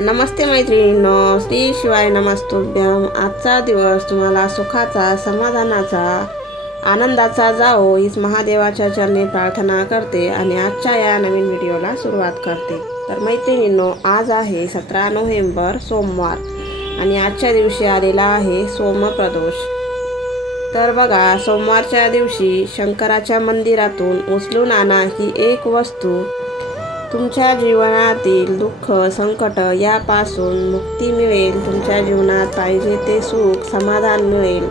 नमस्ते मैत्रिणींनो श्री शिवाय नमस्तुभ्यम. आजचा दिवस तुम्हाला सुखाचा समाधानाचा आनंदाचा जाओ हीच महादेवाच्या चरणी प्रार्थना करते आणि आजच्या या नवीन व्हिडिओला सुरुवात करते. तर मैत्रिणींनो आज आहे सतरा नोव्हेंबर सोमवार आणि आजच्या दिवशी आलेला आहे सोमप्रदोष. तर बघा सोमवारच्या दिवशी शंकराच्या मंदिरातून उचलून आणा ही एक वस्तू. तुमच्या जीवनातील दुःख संकट यापासून मुक्ती मिळेल. तुमच्या जीवनात पाहिजे ते सुख समाधान मिळेल.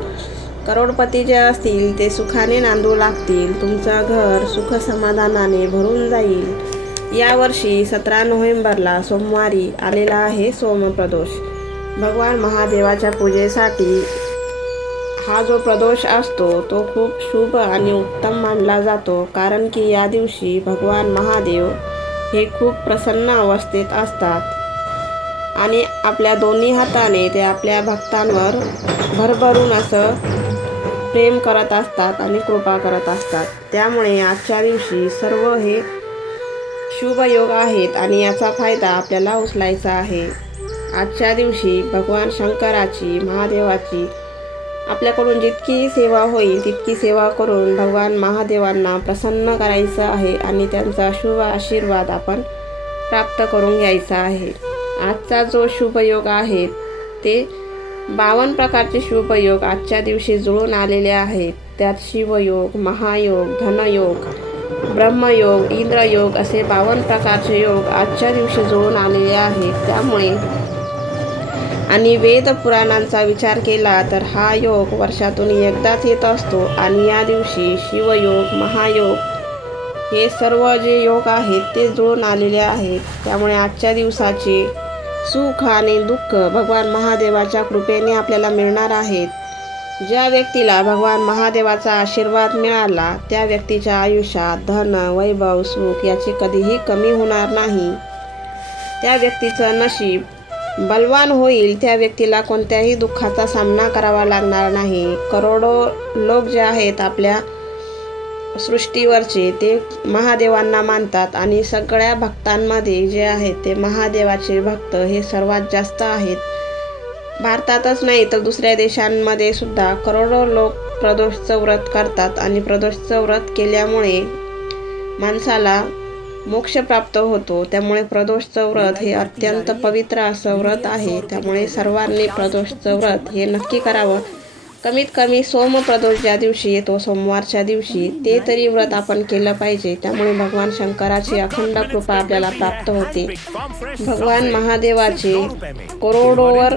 करोडपती जे असतील ते सुखाने नांदू लागतील. तुमचं घर सुख समाधानाने भरून जाईल. यावर्षी सतरा नोव्हेंबरला सोमवारी आलेला आहे सोमप्रदोष भगवान महादेवाच्या पूजेसाठी हा जो प्रदोष असतो तो खूप शुभ आणि उत्तम मानला जातो. कारण की या दिवशी भगवान महादेव हे खूप प्रसन्न अवस्थेत असतात. आणि आपल्या दोन्ही हाताने ते आपल्या भक्तांवर भरभरून असं प्रेम करत असतात आणि कृपा करत असतात. त्यामुळे आजच्या दिवशी सर्व हे शुभ योग आहेत आणि याचा फायदा आपल्याला उचलायचा आहे. आजच्या दिवशी भगवान शंकराची महादेवाची आपल्याकडून जितकी सेवा होईल तितकी सेवा करून भगवान महादेवांना प्रसन्न करायचं आहे आणि त्यांचा शुभ आशीर्वाद आपण प्राप्त करून घ्यायचा आहे. आजचा जो शुभयोग आहे ते बावन्न प्रकारचे शुभयोग आजच्या दिवशी जुळून आलेले आहेत त्यात शिवयोग महायोग धनयोग ब्रह्मयोग इंद्रयोग असे बावन्न प्रकारचे योग आजच्या दिवशी जुळून आलेले आहेत. त्यामुळे आणि वेद पुराणांचा विचार केला तर हा योग वर्षातून एकदाच येत असतो आणि या दिवशी शिवयोग महायोग हे सर्व जे योग आहेत ते जुळून आलेले आहेत. त्यामुळे आजच्या दिवसाचे सुख आणि दुःख भगवान महादेवाच्या कृपेने आपल्याला मिळणार आहेत. ज्या व्यक्तीला भगवान महादेवाचा आशीर्वाद मिळाला त्या व्यक्तीच्या आयुष्यात धन वैभव सुख याची कधीही कमी होणार नाही. त्या व्यक्तीचं नशीब बलवान होईल त्या व्यक्तीला कोणत्याही दुःखाचा सामना करावा लागणार नाही. करोडो लोक जे आहेत आपल्या सृष्टीवरचे ते महादेवांना मानतात आणि सगळ्या भक्तांमध्ये जे आहेत ते महादेवाचे भक्त हे सर्वात जास्त आहेत. भारतातच नाही तर दुसऱ्या देशांमध्ये सुद्धा करोडो लोक प्रदोषचं व्रत करतात आणि प्रदोषचं व्रत केल्यामुळे माणसाला मोक्ष प्राप्त होतो. त्यामुळे प्रदोषचं व्रत हे अत्यंत पवित्र असं व्रत आहे. त्यामुळे सर्वांनी प्रदोषचं व्रत हे नक्की करावं. कमीत कमी सोमप्रदोष ज्या दिवशी येतो सोमवारच्या दिवशी ते तरी व्रत आपण केलं पाहिजे. त्यामुळे भगवान शंकराची अखंड कृपा आपल्याला प्राप्त होते. भगवान महादेवाचे करोडोवर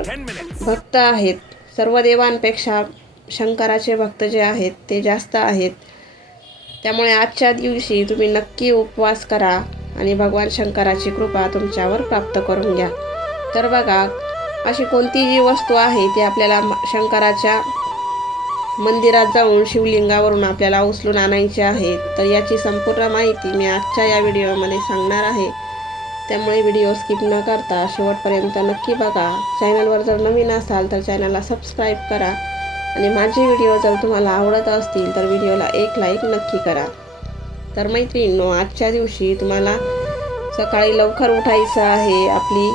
भक्त आहेत. सर्व देवांपेक्षा शंकराचे भक्त जे आहेत ते जास्त आहेत. त्यामुळे आजच्या दिवशी तुम्ही नक्की उपवास करा आणि भगवान शंकराची कृपा तुमच्यावर प्राप्त करून घ्या. तर बघा अशी कोणती जी वस्तू आहे ती आपल्याला म- शंकराच्या मंदिरात जाऊन शिवलिंगावरून आपल्याला उचलून आणायची आहे तर याची संपूर्ण माहिती मी आजच्या या व्हिडिओमध्ये सांगणार आहे. त्यामुळे व्हिडिओ स्किप न करता शेवटपर्यंत नक्की बघा. चॅनलवर जर नवीन असाल तर चॅनलला सबस्क्राईब करा. आणि माझे व्हिडिओ जर तुम्हाला आवडत असतील तर व्हिडिओला एक लाईक नक्की करा. तर मैत्रिणींनो आजच्या दिवशी तुम्हाला सकाळी लवकर उठायचं आहे. आपली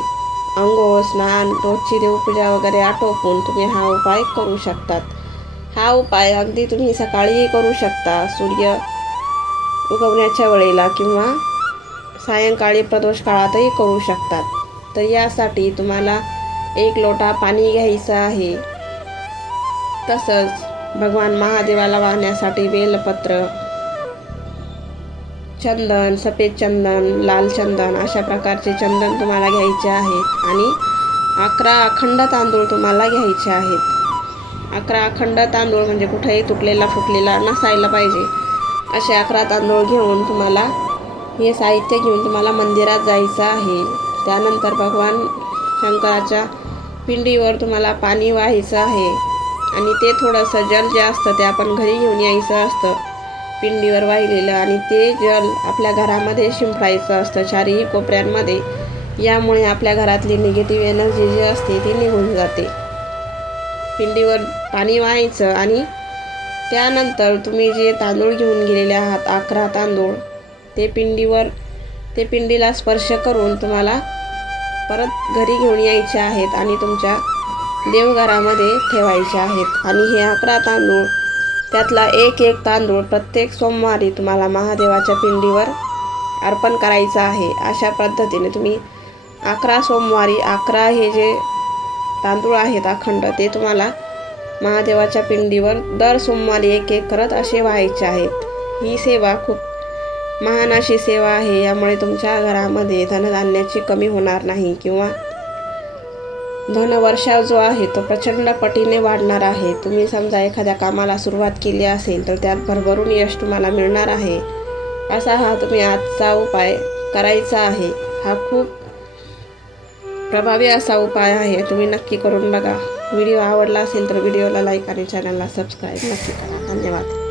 अंघोळ स्नान रोजची देवपूजा वगैरे आटोपून तुम्ही हा उपाय करू शकतात. हा उपाय अगदी तुम्ही सकाळीही करू शकता. सूर्य उगवण्याच्या वेळेला किंवा सायंकाळी प्रदोष काळातही करू शकतात. तर यासाठी तुम्हाला एक लोटा पाणी घ्यायचं आहे. तसंच भगवान महादेवाला वाहण्यासाठी बेलपत्र चंदन सफेद चंदन लाल चंदन अशा प्रकारचे चंदन तुम्हाला घ्यायचे आहेत. आणि अकरा अखंड तांदूळ तुम्हाला घ्यायचे आहेत. अकरा अखंड तांदूळ म्हणजे कुठेही तुटलेला फुटलेला नसायला पाहिजे. असे अकरा तांदूळ घेऊन तुम्हाला हे साहित्य घेऊन तुम्हाला मंदिरात जायचं आहे. त्यानंतर भगवान शंकराच्या पिंडीवर तुम्हाला पाणी व्हायचं आहे. आणि ते थोडंसं जल जे असतं ते आपण घरी घेऊन यायचं असतं. पिंडीवर वाहिलेलं आणि ते जल आपल्या घरामध्ये शिंपडायचं असतं चारही कोपऱ्यांमध्ये. यामुळे आपल्या घरातली निगेटिव्ह एनर्जी जी असते ती निघून जाते. पिंडीवर पाणी व्हायचं आणि त्यानंतर तुम्ही जे तांदूळ घेऊन गेलेले आहात अकरा तांदूळ ते पिंडीवर ते पिंडीला स्पर्श करून तुम्हाला परत घरी घेऊन यायचे आहेत आणि तुमच्या देवघरामध्ये ठेवायचे आहेत. आणि हे अकरा तांदूळ त्यातला एक एक तांदूळ प्रत्येक सोमवारी तुम्हाला महादेवाच्या पिंडीवर अर्पण करायचं आहे. अशा पद्धतीने तुम्ही अकरा सोमवारी अकरा हे जे तांदूळ आहेत अखंड ते तुम्हाला महादेवाच्या पिंडीवर दर सोमवारी एक एक करत असे व्हायचे आहेत. ही सेवा खूप महान अशी सेवा आहे. यामुळे तुमच्या घरामध्ये धनधान्याची कमी होणार नाही किंवा धनवर्षाव जो आहे तो प्रचंड पटीने वाढणार आहे. तुम्ही समजा एखाद्या कामाला सुरुवात केली असेल तर त्यात भरभरून यश तुम्हाला मिळणार आहे. असा हा तुम्ही आजचा उपाय करायचा आहे. हा खूप प्रभावी असा उपाय आहे. तुम्ही नक्की करून बघा. व्हिडिओ आवडला असेल तर व्हिडिओला लाईक आणि चॅनलला सबस्क्राईब नक्की करा. धन्यवाद.